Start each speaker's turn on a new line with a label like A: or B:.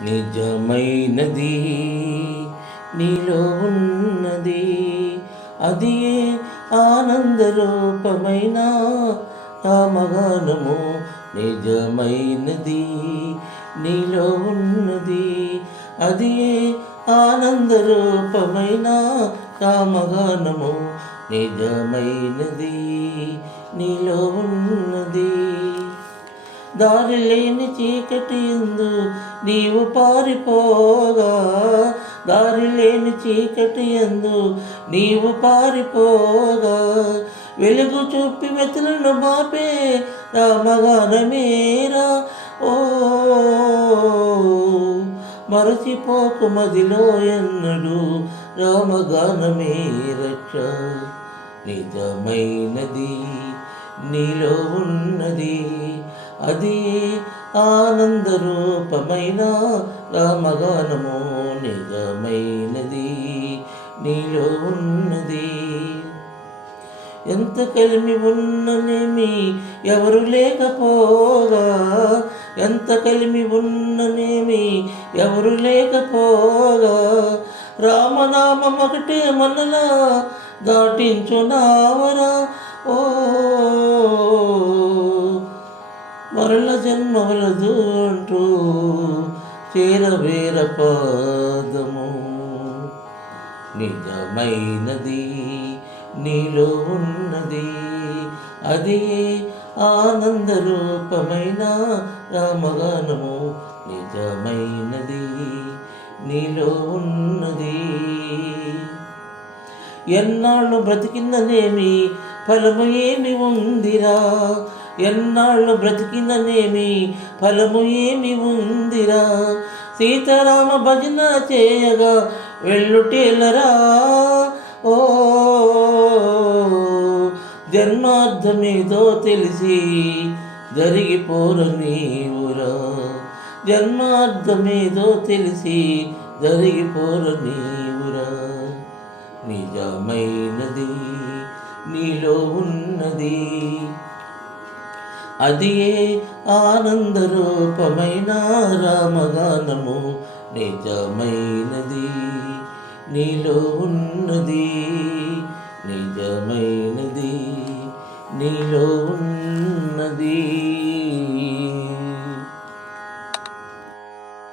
A: నిజమైనది నీలో ఉన్నది. అది ఆనందరూపమైన రామగానము నిజమైనది నీలో ఉన్నది. అది ఆనందరూపమైన కామగానము నిజమైనది నీలో ఉన్నది. దారి లేని చీకటి ఎందు నీవు పారిపోగా దారి లేని చీకటి ఎందు నీవు పారిపోగా వెలుగు చూపి వెతులను రామగాన రామగానమేరా ఓ మరచిపోకు మదిలో ఎన్నడు రామగానమే రక్ష నిజమైనది నీలో ఉన్నది అది ఆనందరూపమైన రామగానము నిజమైనది నీలో ఉన్నది. ఎంత కలిమి ఉన్ననేమి ఎవరు లేకపోగా ఎంత కలిమి ఉన్ననేమి ఎవరు లేకపోగా రామనామం ఒకటే మనలా దాటించునావరా ఓ మరల జన్మవలదు అంటూ చేరవేర పాదము. నిజమైనది నీలో ఉన్నది అది ఆనందరూపమైన రామగానము. నిజమైనది నీలో ఉన్నది. ఎన్నాళ్ళు బ్రతికిందనేమి ఫలము ఏమి ఉందిరా? ఎన్నాళ్ళు బ్రతికిందనేమి ఫలము ఏమి ఉందిరా? సీతారామ భజన చేయగా వెళ్ళుటేలరా? ఓ జన్మార్థమేదో తెలిసి జరిగిపోర నీవురా. జన్మార్థమేదో తెలిసి జరిగిపోర నీవురా. నిజమైనది నీలో ఉన్నది. అది ఆనందరూపమైన రామగానము నిజమైనది నీలో ఉన్నది నిజమైనది నీలో ఉన్నది